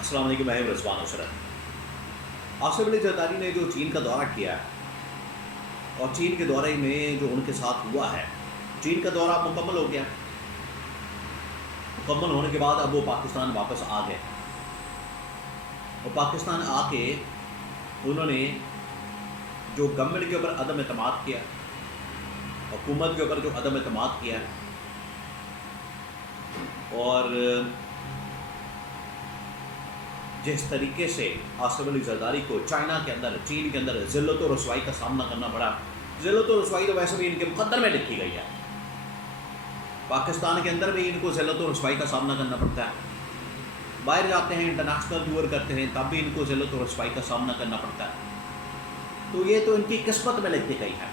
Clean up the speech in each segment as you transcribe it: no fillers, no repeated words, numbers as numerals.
अस्सलाम वालेकुम, मैं हूं रिजवान उसरत। आसिफ अली जरदारी ने जो चीन का दौरा किया है और चीन के दौरे में जो उनके साथ हुआ है, चीन का दौरा मुकम्मल हो गया। मुकम्मल होने के बाद अब वो पाकिस्तान वापस आ गए और पाकिस्तान आके उन्होंने जो गवर्नमेंट के ऊपर अदम एतमाद किया, हुकूमत के ऊपर जो अदम एतमाद किया और जिस तरीके से आसिफ अली जरदारी को चाइना के अंदर, चीन के अंदर ज़िल्लत और रसवाई का सामना करना पड़ा। ज़िल्लत और रसवाई तो वैसे भी इनके मुकद्दर में लिखी गई है। पाकिस्तान के अंदर भी इनको ज़िल्लत और रसवाई का सामना करना पड़ता है। बाहर जाते हैं, इंटरनेशनल टूर करते हैं, तब भी इनको ज़िल्लत और रसवाई का सामना करना पड़ता है। तो ये तो इनकी किस्मत में लिखी गई है,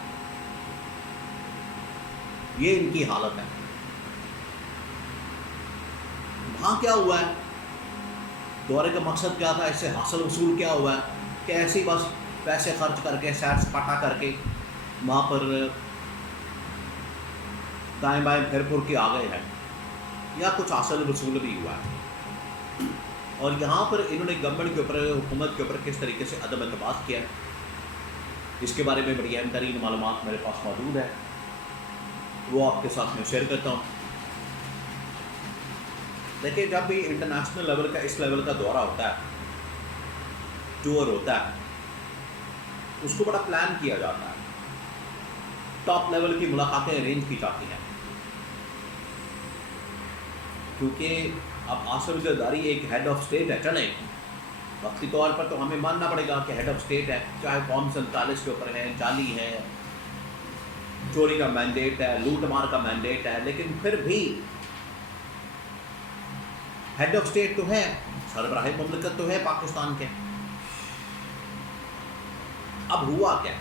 ये इनकी हालत है। वहाँ क्या हुआ है, दौरे का मकसद क्या था, इससे हासिल वसूल क्या हुआ है कि ऐसे ही बस पैसे खर्च करके, सैर सपाटा करके वहाँ पर दाएं बाएं फिर फुर के आ गए हैं, या कुछ हासिल वसूल भी हुआ है। और यहाँ पर इन्होंने गवर्नमेंट के ऊपर, हुकूमत के ऊपर किस तरीके से अदम एतमाद किया, इसके बारे में बड़ी अहम तरीन मालूमात मेरे पास मौजूद है, वो आपके साथ में शेयर करता हूँ। देखिए, जब भी इंटरनेशनल लेवल का, इस लेवल का दौरा होता है, टूर होता है, उसको बड़ा प्लान किया जाता है। टॉप लेवल की मुलाकातें अरेंज की जाती हैं, क्योंकि अब आसिफ अली जरदारी एक हेड ऑफ स्टेट है। चले वक्ती तौर पर तो हमें मानना पड़ेगा कि हेड ऑफ स्टेट है, चाहे फॉर्म 47 के ऊपर है, जाली है, चोरी का मैंडेट है, लूटमार का मैंडेट है, लेकिन फिर भी हेड ऑफ स्टेट तो है, सरबराह मुमलिकत तो है पाकिस्तान के। अब हुआ क्या,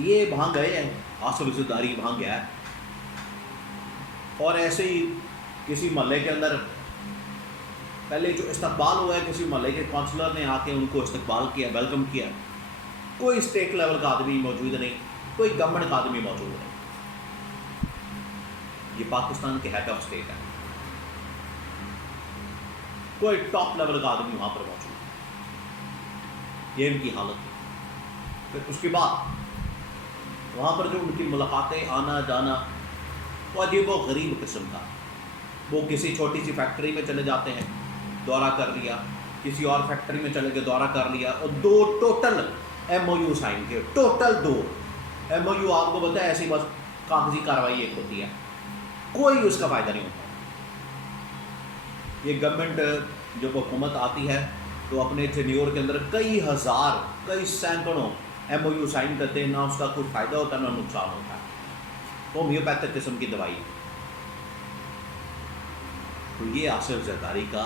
ये वहाँ गए हैं, आसिफ अली जरदारी वहाँ गया है और ऐसे ही किसी मोहल्ले के अंदर पहले जो इस्तकबाल हुआ है, किसी मोहल्ले के काउंसलर ने आके उनको इस्तकबाल किया, वेलकम किया। कोई स्टेट लेवल का आदमी मौजूद नहीं, कोई गवर्नमेंट का आदमी मौजूद नहीं, ये पाकिस्तान के हेड ऑफ स्टेट है, कोई टॉप लेवल का आदमी वहाँ पर मौजूद है। ये इनकी हालत है। फिर उसके बाद वहाँ पर जो उनकी मुलाकातें, आना जाना, वो अजीब व गरीब किस्म का। वो किसी छोटी सी फैक्ट्री में चले जाते हैं, दौरा कर लिया, किसी और फैक्ट्री में चले गए, दौरा कर लिया, और 2 टोटल MOU साइन किए, टोटल 2 MOU। आपको पता है, ऐसी बस कागजी कार्रवाई एक होती है, कोई उसका फ़ायदा नहीं होता। ये गवर्नमेंट जब हुकूमत आती है तो अपने टेन्योर के अंदर कई हज़ार, कई सैकड़ों MOU साइन करते हैं, ना उसका कोई फ़ायदा होता है ना नुकसान होता है। होम्योपैथिक किस्म की दवाई। तो ये आसिफ जरदारी का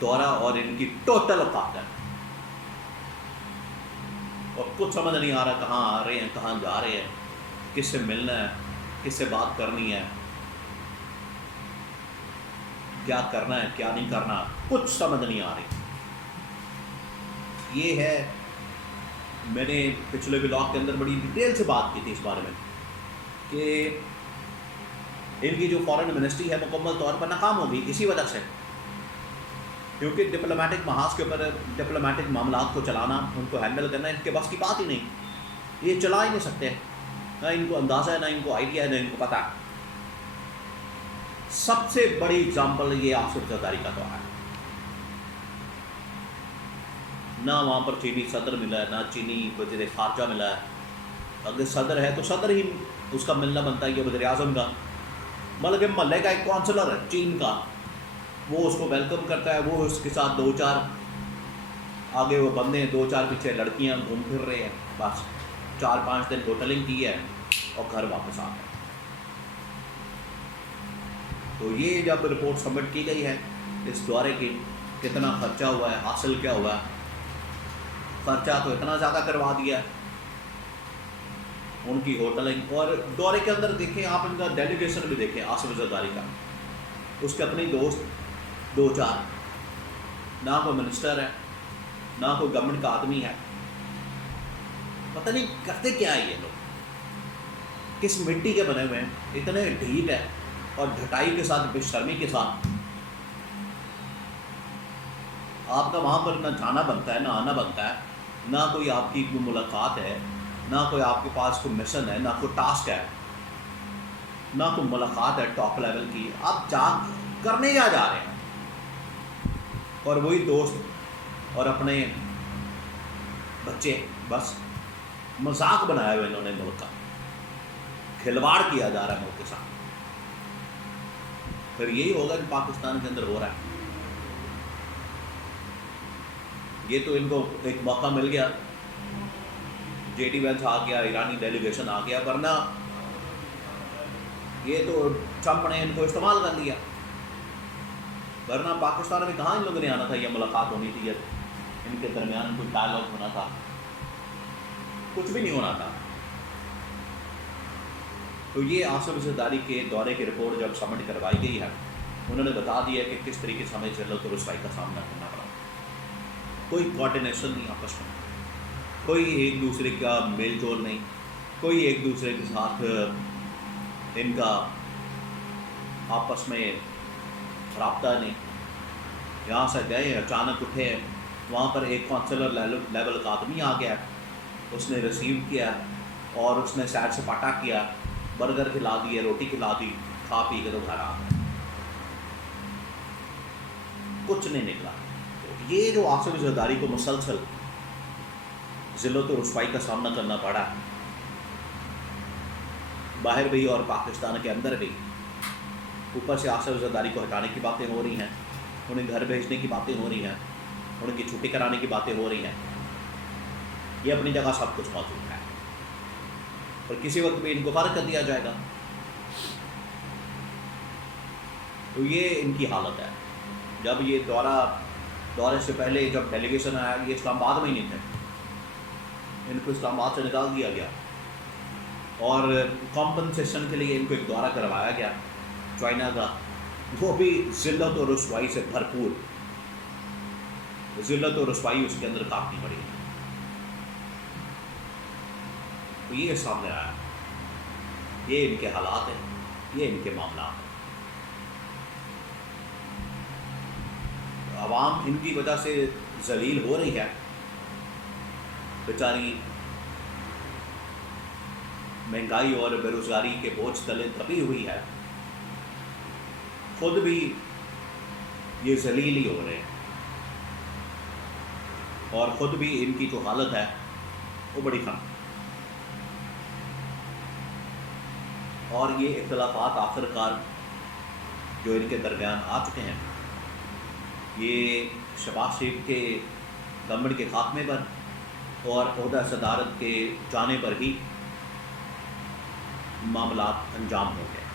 दौरा और इनकी टोटल औकात है, और कुछ समझ नहीं आ रहा कहाँ आ रहे हैं, कहाँ जा रहे हैं, किससे मिलना है, किससे बात करनी है, क्या करना है, क्या नहीं करना, कुछ समझ नहीं आ रही। ये है, मैंने पिछले व्लॉग के अंदर बड़ी डिटेल से बात की थी इस बारे में कि इनकी जो फॉरेन मिनिस्ट्री है मुकम्मल तौर पर नाकाम होगी इसी वजह से, क्योंकि डिप्लोमेटिक महाज के ऊपर, डिप्लोमेटिक मामलात को चलाना, उनको हैंडल करना इनके बस की बात ही नहीं। ये चला ही नहीं सकते, ना इनको अंदाज़ा है, ना इनको आइडिया है, ना इनको पता है। सबसे बड़ी एग्जाम्पल ये आसिफ जरदारी का दौरा है। ना वहाँ पर चीनी सदर मिला है, ना चीनी वज़ीर ख़ारजा मिला है। अगर सदर है तो सदर ही उसका मिलना बनता है, ये वज़ीर आज़म का। मतलब कि मोहल्ले का एक काउंसलर है चीन का, वो उसको वेलकम करता है, वो उसके साथ 2-4 आगे वो बंदे हैं, 2-4 पीछे लड़कियाँ घूम फिर रहे हैं, बस 4-5 दिन होटलिंग की है और घर वापस आ गए। तो ये जब रिपोर्ट सबमिट की गई है इस दौरे की, कितना खर्चा हुआ है, हासिल क्या हुआ है, खर्चा तो इतना ज़्यादा करवा दिया है उनकी होटलिंग। और दौरे के अंदर देखें आप, इनका डेलीगेशन भी देखें आसिफ जरदारी का, उसके अपने दोस्त 2-4, ना कोई मिनिस्टर है, ना कोई गवर्नमेंट का आदमी है। पता नहीं करते क्या है ये लोग, किस मिट्टी के बने हुए हैं, इतने ढीठ है और ढटाई के साथ, बेशर्मी के साथ आपका वहाँ पर ना जाना बनता है, ना आना बनता है, ना कोई आपकी कोई मुलाकात है, ना कोई आपके पास कोई मिशन है, ना कोई टास्क है, ना कोई मुलाकात है टॉप लेवल की। आप जा करने क्या जा रहे हैं? और वही दोस्त और अपने बच्चे, बस मजाक बनाया हुआ इन्होंने मुल्क का, खिलवाड़ किया जा रहा है मुल्क के साथ। फिर यही होगा जो पाकिस्तान के अंदर हो रहा है। ये तो इनको एक मौका मिल गया, जेडी वेंस आ गया, ईरानी डेलीगेशन आ गया, वरना ये तो ट्रंप ने इनको इस्तेमाल कर लिया। वरना पाकिस्तान में कहाँ इन लोगों ने आना था, यह मुलाकात होनी थी, इनके दरमियान कोई डायलॉग होना था, कुछ भी नहीं होना था। तो ये आसिफ ज़रदारी के दौरे की रिपोर्ट जब सबमिट करवाई गई है, उन्होंने बता दिया कि किस तरीके से हमें जिल्लत और रुसवाई का सामना करना पड़ा। कोई कोऑर्डिनेशन नहीं आपस में, कोई एक दूसरे का मेल जोल नहीं, कोई एक दूसरे के साथ इनका आपस में रब्ता नहीं। यहाँ से गए, अचानक उठे, वहाँ पर एक काउंसलर लेवल का आदमी आ गया, उसने रिसीव किया और उसने सैर सपाटा किया, बर्गर खिला दिए, रोटी खिला दी, खा पी के तो घर आ गए, कुछ नहीं निकला। तो ये जो आसिफ ज़रदारी को मुसलसल ज़िल्लत और रुसवाई का सामना करना पड़ा, बाहर भी और पाकिस्तान के अंदर भी, ऊपर से आसिफ ज़रदारी को हटाने की बातें हो रही हैं, उन्हें घर भेजने की बातें हो रही हैं, उनकी छुट्टी कराने की बातें हो रही हैं। ये अपनी जगह सब कुछ मौजूद है और किसी वक्त भी इनको फारिग कर दिया जाएगा। तो ये इनकी हालत है। जब ये दौरे से पहले जब डेलीगेशन आया, ये इस्लामाबाद में ही नहीं थे, इनको इस्लामाबाद से निकाल दिया गया और कॉम्पनसेशन के लिए इनको एक दौरा करवाया गया चाइना का, वो भी ज़िल्लत और रुसवाई से भरपूर, ज़िल्लत और रुसवाई उसके अंदर काटनी पड़ी। तो ये सामने आया, ये इनके हालात हैं, ये इनके मामला हैं। आवाम इनकी वजह से जलील हो रही है, बेचारी महंगाई और बेरोजगारी के बोझ तले दबी हुई है, खुद भी ये जलील ही हो रहे हैं और ख़ुद भी इनकी जो हालत है वो बड़ी खराब। और ये इख्तिलाफ़ात आखिरकार जो इनके दरमियान आ चुके हैं, ये शहबाज शरीफ के गवर्नमेंट के खात्मे पर और ओहदा सदारत के जाने पर ही मामला अंजाम हो गए।